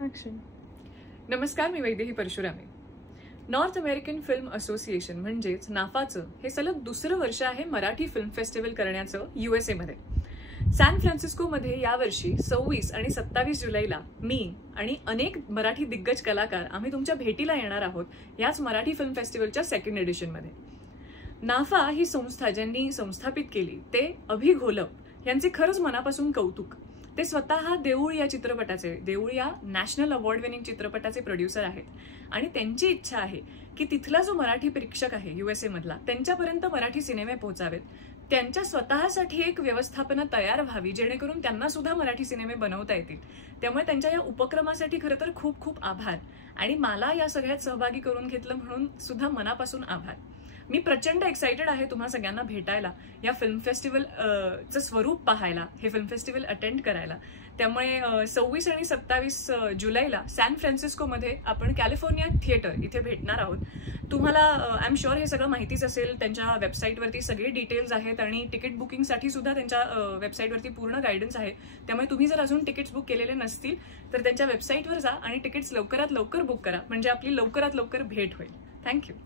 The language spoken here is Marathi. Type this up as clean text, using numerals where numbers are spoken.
ॲक्शन. नमस्कार, मी Vaidehi Parshurame. North American film association म्हणजेच नाफाचं हे सलग दुसरं वर्ष आहे मराठी फिल्म फेस्टिवल करण्याचं USA मध्ये. सॅन फ्रान्सिस्कोमध्ये यावर्षी 26 आणि 27 जुलैला मी आणि अनेक मराठी दिग्गज कलाकार आम्ही तुमच्या भेटीला येणार आहोत याच मराठी फिल्म फेस्टिवलच्या सेकंड एडिशनमध्ये. नाफा ही संस्था ज्यांनी संस्थापित केली ते अभि घोलप यांचे खरंच मनापासून कौतुक. ते स्वतः देऊळ या चित्रपटाचे, देऊळ या नॅशनल अवॉर्ड विनिंग चित्रपटाचे प्रोड्युसर आहेत आणि त्यांची इच्छा आहे की तिथला जो मराठी प्रेक्षक आहे USA मधला त्यांच्यापर्यंत मराठी सिनेमे पोहोचावेत. त्यांच्या स्वतःसाठी एक व्यवस्थापना तयार व्हावी जेणेकरून त्यांना सुद्धा मराठी सिनेमे बनवता येतील. त्यामुळे त्यांच्या या उपक्रमासाठी खरं तर खूप खूप आभार आणि मला या सगळ्यात सहभागी करून घेतलं म्हणून सुद्धा मनापासून आभार. मी प्रचंड एक्साइटेड आहे तुम्हा सगळ्यांना भेटायला, या फिल्म फेस्टिवलचं स्वरूप पाहायला, हे फिल्म फेस्टिवल अटेंड करायला. त्यामुळे 26 आणि 27 जुलैला सॅन फ्रान्सिस्कोमध्ये आपण कॅलिफोर्निया थिएटर इथे भेटणार आहोत. तुम्हाला आय एम शुअर हे सगळं माहितीच असेल. त्यांच्या वेबसाईटवरती सगळे डिटेल्स आहेत आणि तिकीट बुकिंगसाठी सुद्धा त्यांच्या वेबसाईटवरती पूर्ण गायडन्स आहे. त्यामुळे तुम्ही जर अजून तिकीट्स बुक केलेले नसतील तर त्यांच्या वेबसाईटवर जा आणि तिकीट्स लवकरात लवकर बुक करा, म्हणजे आपली लवकरात लवकर भेट होईल. थँक्यू.